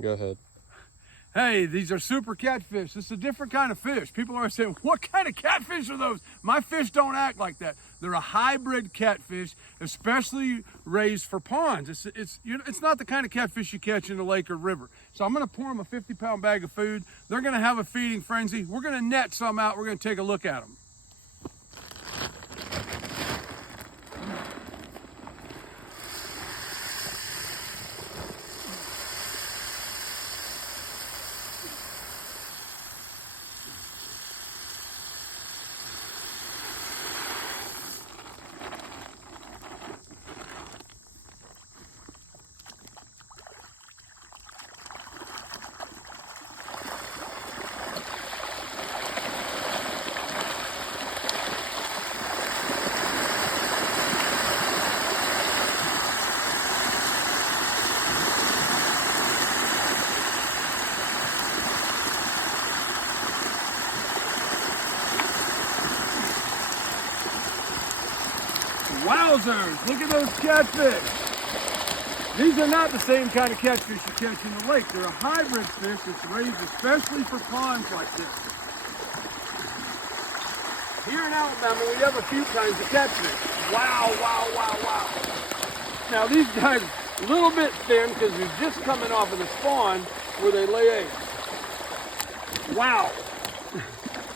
Go ahead. Hey, these are super catfish. This is a different kind of fish. People are saying, what kind of catfish are those? My fish don't act like that. They're a hybrid catfish, especially raised for ponds. It's not the kind of catfish you catch in the lake or river. So I'm gonna pour them a 50-pound bag of food. They're gonna have a feeding frenzy. We're gonna net some out. We're gonna take a look at them. Wowzers, look at those catfish. These are not the same kind of catfish you catch in the lake. They're a hybrid fish that's raised especially for ponds like this. Here in Alabama, we have a few kinds of catfish. Wow, wow, wow, wow. Now these guys, a little bit thin because they're just coming off of the spawn where they lay eggs. Wow.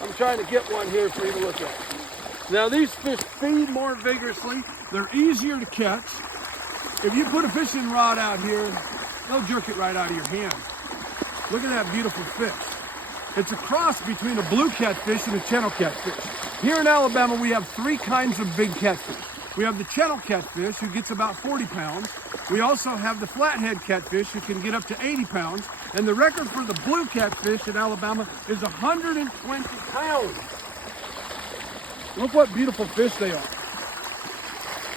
I'm trying to get one here for you to look at. Now these fish feed more vigorously. They're easier to catch. If you put a fishing rod out here, they'll jerk it right out of your hand. Look at that beautiful fish. It's a cross between a blue catfish and a channel catfish. Here in Alabama, we have three kinds of big catfish. We have the channel catfish, who gets about 40 pounds. We also have the flathead catfish, who can get up to 80 pounds. And the record for the blue catfish in Alabama is 120 pounds. Look what beautiful fish they are.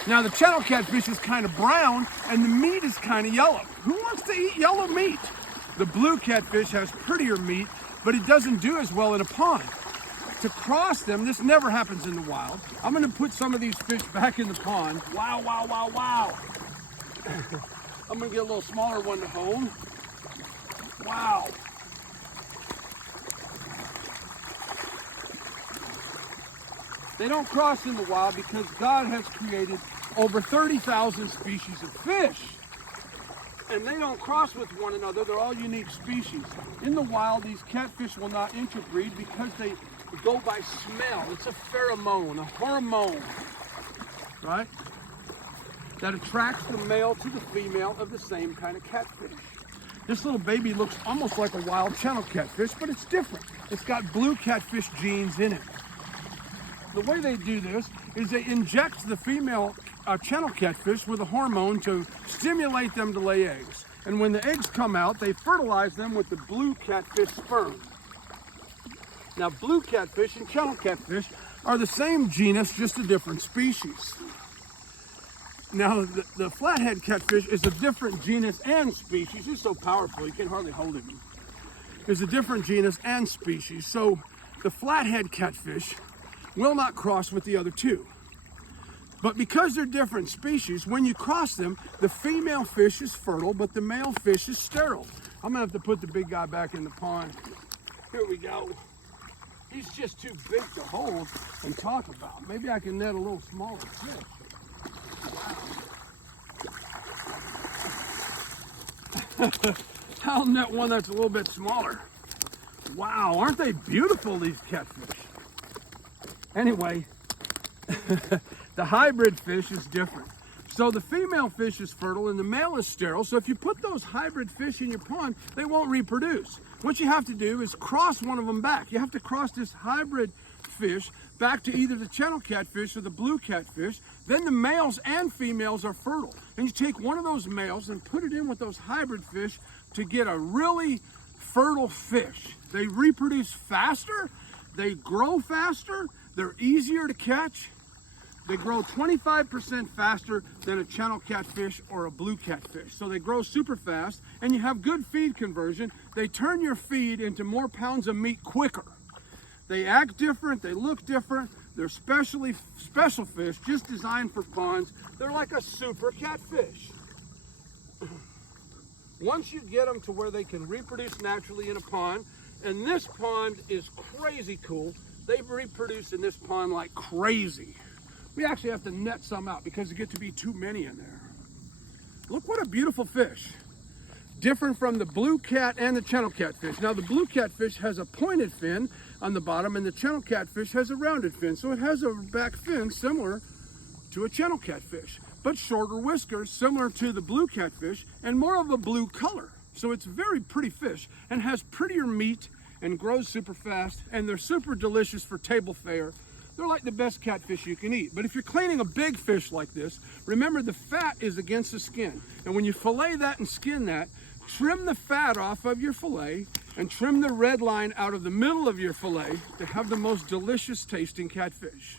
Now the channel catfish is kind of brown and the meat is kind of yellow. Who wants to eat yellow meat? The blue catfish has prettier meat, but it doesn't do as well in a pond. To cross them, this never happens in the wild. I'm gonna put some of these fish back in the pond. Wow, wow, wow, wow. I'm gonna get a little smaller one to home. Wow. They don't cross in the wild because God has created over 30,000 species of fish. And they don't cross with one another. They're all unique species. In the wild, these catfish will not interbreed because they go by smell. It's a pheromone, a hormone, right? That attracts the male to the female of the same kind of catfish. This little baby looks almost like a wild channel catfish, but it's different. It's got blue catfish genes in it. The way they do this is they inject the female channel catfish with a hormone to stimulate them to lay eggs. And when the eggs come out, they fertilize them with the blue catfish sperm. Now, blue catfish and channel catfish are the same genus, just a different species. Now, the flathead catfish is a different genus and species. He's so powerful, you can hardly hold him. It's a different genus and species. So the flathead catfish will not cross with the other two. But because they're different species, when you cross them, the female fish is fertile, but the male fish is sterile. I'm gonna have to put the big guy back in the pond. Here we go. He's just too big to hold and talk about. Maybe I can net a little smaller fish. Wow. I'll net one that's a little bit smaller. Wow, aren't they beautiful, these catfish? Anyway, the hybrid fish is different. So the female fish is fertile and the male is sterile. So if you put those hybrid fish in your pond, they won't reproduce. What you have to do is cross one of them back. You have to cross this hybrid fish back to either the channel catfish or the blue catfish. Then the males and females are fertile. And you take one of those males and put it in with those hybrid fish to get a really fertile fish. They reproduce faster, they grow faster, they're easier to catch. They grow 25% faster than a channel catfish or a blue catfish. So they grow super fast and you have good feed conversion. They turn your feed into more pounds of meat quicker. They act different, they look different. They're special fish, just designed for ponds. They're like a super catfish. Once you get them to where they can reproduce naturally in a pond, and this pond is crazy cool. They've reproduced in this pond like crazy. We actually have to net some out because there get to be too many in there. Look what a beautiful fish. Different from the blue cat and the channel catfish. Now the blue catfish has a pointed fin on the bottom and the channel catfish has a rounded fin. So it has a back fin similar to a channel catfish, but shorter whiskers similar to the blue catfish and more of a blue color. So it's a very pretty fish and has prettier meat and grows super fast, and they're super delicious for table fare. They're like the best catfish you can eat. But if you're cleaning a big fish like this, remember the fat is against the skin. And when you fillet that and skin that, trim the fat off of your fillet and trim the red line out of the middle of your fillet to have the most delicious tasting catfish.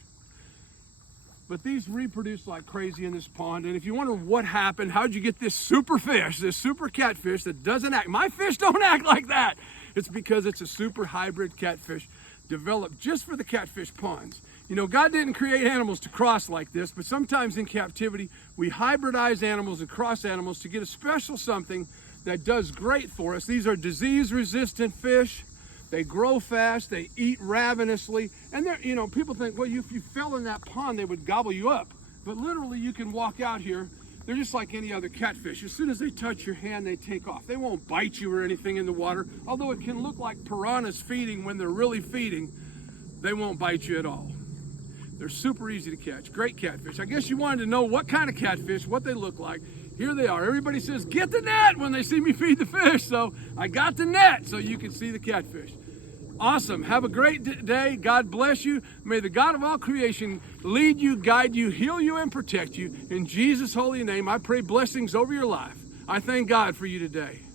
But these reproduce like crazy in this pond. And if you wonder what happened, how'd you get this super fish, this super catfish that doesn't act? My fish don't act like that. It's because it's a super hybrid catfish developed just for the catfish ponds. You know, God didn't create animals to cross like this, but sometimes in captivity, we hybridize animals and cross animals to get a special something that does great for us. These are disease-resistant fish. They grow fast, they eat ravenously, and they're, you know, people think, well, if you fell in that pond, they would gobble you up. But literally, you can walk out here. They're just like any other catfish. As soon as they touch your hand, they take off. They won't bite you or anything in the water, although it can look like piranhas feeding when they're really feeding. They won't bite you at all. They're super easy to catch. Great catfish. I guess you wanted to know what kind of catfish, what they look like. Here they are. Everybody says, get the net when they see me feed the fish. So I got the net so you can see the catfish. Awesome. Have a great day. God bless you. May the God of all creation lead you, guide you, heal you, and protect you. In Jesus' holy name, I pray blessings over your life. I thank God for you today.